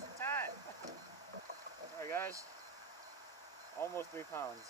just in time. All right, guys. Almost 3 pounds.